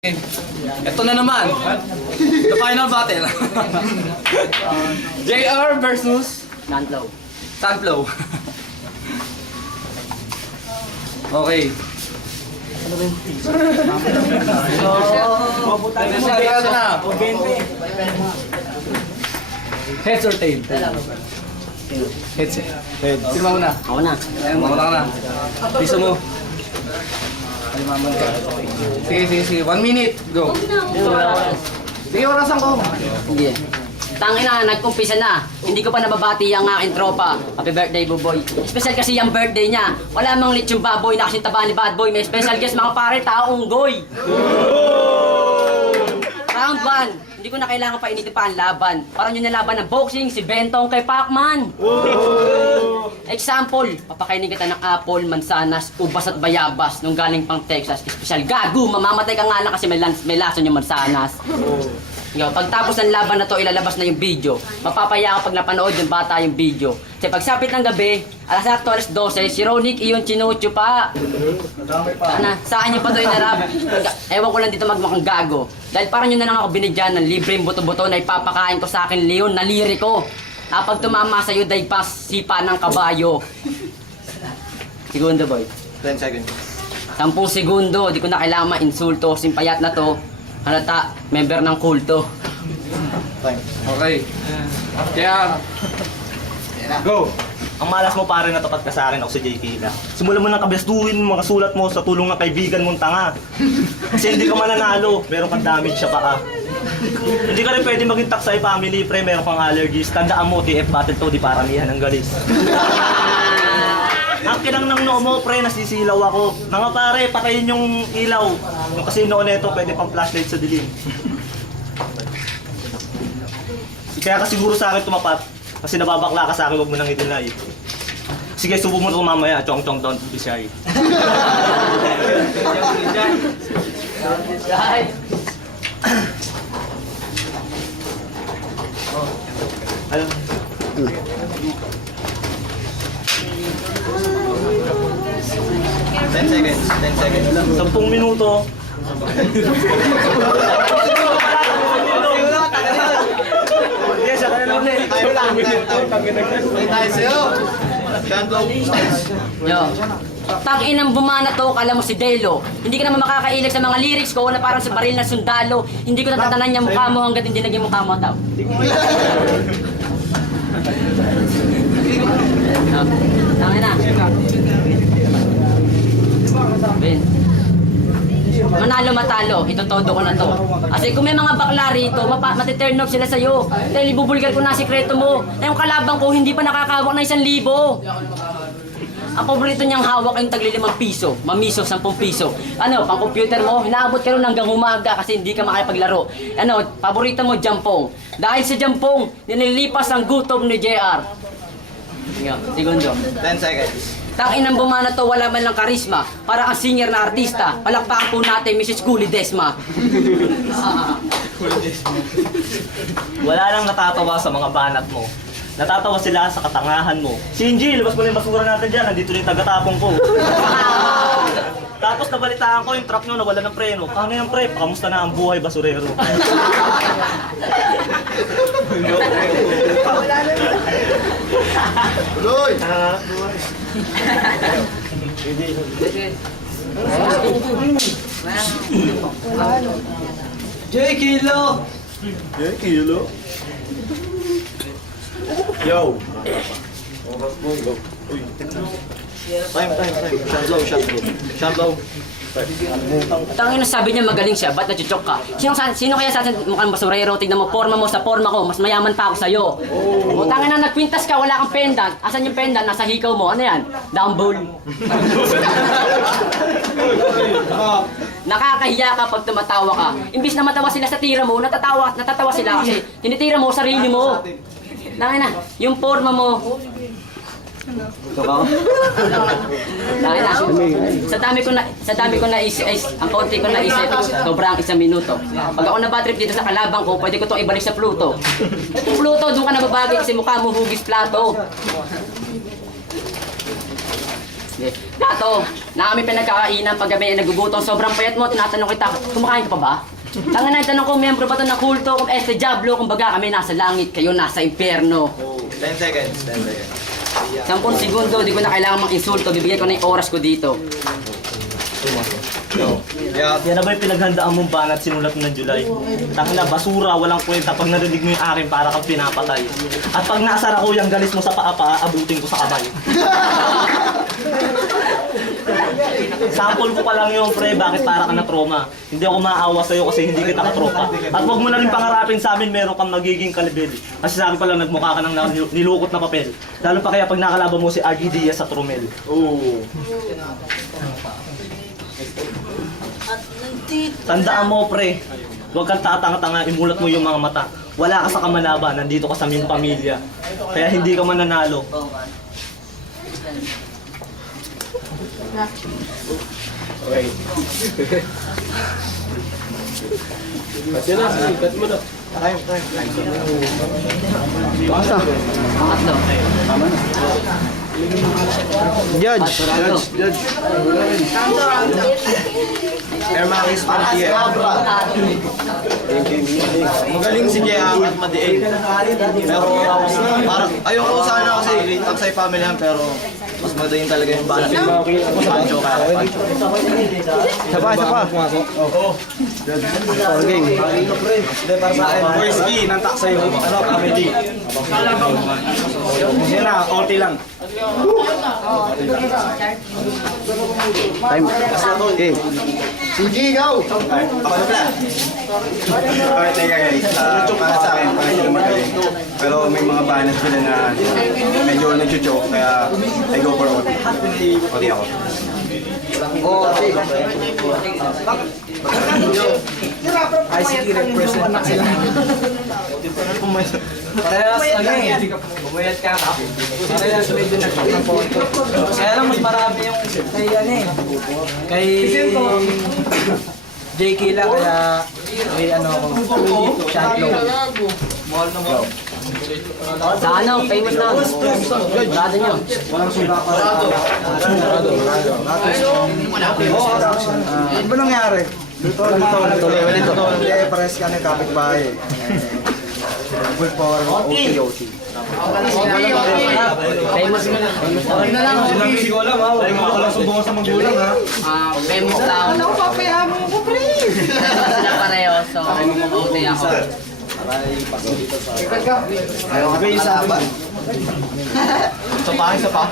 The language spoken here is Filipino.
Ito na naman. The final battle. JR versus Sunflow. Sunflow. Okay. Heads or tail? Heads. Heads. Sino mauna? Ako na. Mauna ka na. Piso mo. Sige. 1 minute. Go. Sige, orasan ko. Sige. Tangin na, nagkumpisa na. Hindi ko pa nababati ang aking tropa. Happy birthday, Buboy. Special kasi yung birthday niya. Wala mang lechong baboy na kasing taba ni Bad Boy. May special guest mga pare, taong goy. Round 1. Hindi ko na kailangan pa initin pa ang laban. Parang yun na laban ng boxing, si Bentong kay Pacman. Example, papakainin kita ng apple, mansanas, ubas at bayabas nung galing pang Texas. Special gago, mamamatay ka nga lang kasi may lason yung mansanas. Yo, pagtapos ng laban na to, ilalabas na yung video. Mapapaya ka pag napanood yung bata yung video. Kasi pagsapit ng gabi, alas 8, alas 12, si Ronick iyon chinucho pa. Saan niyo pa to inarap? Ewan ko lang dito magmukhang gago. Dahil parang yun na lang ako binigyan ng libreng buto-buto na ipapakain ko sa akin leon na liriko. Pag tumama sa'yo, daigpas sipa ng kabayo. Segundo, boy. 10 seconds. 10 segundo, di ko na kailangan ma-insulto. Simpayat na to. Halata, member ng kulto. Okay. Kaya, go. Ang malas mo pare na tapat ka sa akin, ako si JK na. Simulan mo nang kabestuhin mga sulat mo sa tulong ng kaibigan mong tanga. Kasi hindi ka mananalo, meron kang damage sa paa. Hindi ka rin pwede maging taksay family, pre, meron kang allergies. Tandaan mo, TF battle to, di paramihan ng galis. Ang kinang ng noo mo, pre, nasisilaw ako. Mga pare, patayin yung ilaw. Yung kasi noo neto, pwede pang flashlight sa dilim. Kaya ka siguro sa akin tumapat. Kasi nababakla ka sa akin, huwag mo nang i-deny. Sige, subo mo ito mamaya. Chong-chong, don't be shy. Alam. 10 seconds. 10 seconds lang. 10 minuto. Yes, ako na lang ulit. Tayo sa'yo. Yo. Tang-inang bumana to, kala mo si Delo. Hindi ka naman makakailag sa mga lyrics ko na parang sa baril na sundalo. Hindi ko natatanan yung mukha mo hanggat hindi naging mukha mo tao. Tangin na. Ben. Manalo matalo, ito todo ko na to. Kasi kung may mga bakla rito, matiturn off sila sa'yo. Dahil ibubulgar ko na sikreto mo. Na yung kalabang ko hindi pa nakakawak na 1,000. Ang paborito niyang hawak ay yung tagli 5 piso. Mamiso, 10 piso. Ano, pang computer mo, hinaabot ka rin hanggang umaga kasi hindi ka makapaglaro. Ano, paborito mo, jampong. Dahil sa jampong, nililipas ang gutom ni JR. Segundo. 10 seconds. Tangin ng bumana to, wala man lang karisma. Para ang singer na artista. Palakpakan po natin, Mrs. Coolie Desma. Wala lang natatawa sa mga banat mo. Natatawa sila sa katangahan mo. Shinji, labas mo na yung basura natin dyan. Nandito na yung tagatapong ko. Tapos nabalitaan ko yung truck nyo nawala ng preno. Paano yan pre? Kamusta na ang buhay basurero? Tuloy. Jay Kilo! Jay Kilo? Yo! Uy. Time. Shot low. Tangin na sabi niya magaling siya, ba't nachuchok ka? Sino kaya sa atin mukhang basurero? Tignan mo, forma mo sa forma ko, mas mayaman pa ako sa'yo. O tangin na nagpintas ka, wala kang pendant. Asan yung pendant? Nasa hikaw mo. Ano yan? Dumbbell. Nakakahiya ka pag tumatawa ka. Imbis na matawa sila sa tira mo, natatawa sila kasi tinitira mo sarili mo. Tangin na, yung forma mo. Dahil na, sa dami ko na isip, ang konti ko na isip, sobrang 1 minuto. Pag ako nabatrip dito sa kalabang ko, pwede ko itong ibalik sa Pluto. Pluto, doon ka nababagay kasi mukha mo hugis plato. Okay. Gato, na kami pinagkakainan pag gabi nagugutom. Sobrang payat mo, tinatanong kita, kumakain ka pa ba? Tangan na itanong ko, miyembro ba ito ng kulto? Kung este diablo, kumbaga kami nasa langit, kayo nasa impyerno. 10 seconds, 10 seconds. 10 segundo, di ko na kailangan mang-insulto, bibigyan ko na yung oras ko dito. Yan na ba yung pinaghandaan mong banat sinulat mo ng July? Tangin na, basura, walang kwenta pag narinig mo yung akin para kang pinapatay. At pag nasara ko yung galis mo sa paa, abutin ko sa kamay. Sample ko pa lang yung pre, bakit para ka na trauma? Hindi ako maawa sa'yo kasi hindi kita katropa. At huwag mo na rin pangarapin sa amin, meron kang magiging kalibel. Kasi sa akin pa lang nagmukha ka ng nilukot na papel. Lalo pa kaya pag nakalaban mo si RG Diaz sa Tromel. Tandaan mo pre, huwag kang tatanga-tanga, imulat mo yung mga mata. Wala ka sa kamalaban, nandito ka sa aming pamilya. Kaya hindi ka mananalo. Pangatlo. Judge. Ermakis Pantier. Magaling si Jea at madiin. Pero parang ayoko sana kasi Taksay family yan pero mas madaling talaga yung banat. Pancho ka. Isa pa. For game. Para sa akin, Boyski ng Taksay comedy. Yan na, OT lang. Time. Okay. Sige, go! Paano pala? Okay, teka guys. Para sa akin, para sila magaling. Pero may mga banat sila na medyo nag-choke, kaya I go for OT. OT ako. ICT represent na sila. Parehas ano eh. Bumayad ka. Parehas medyo nagpapunto. Kaya lang mas marami yung kay ano eh. Kay JK lang kaya may ano ako. Shot low. Sa ano, famous na. Brado nyo. Ano ba nangyari? Dito. Hindi, pares ka na kapitbahay. Full power OT. Famous na. Hindi ko alam ha, wala mo lang sumbungan sa magulang ha. Famous town. Ano pa payaman ko, pre? Sila pareho, so okay ako. Ayaw ka pa isa pa. Isa pa.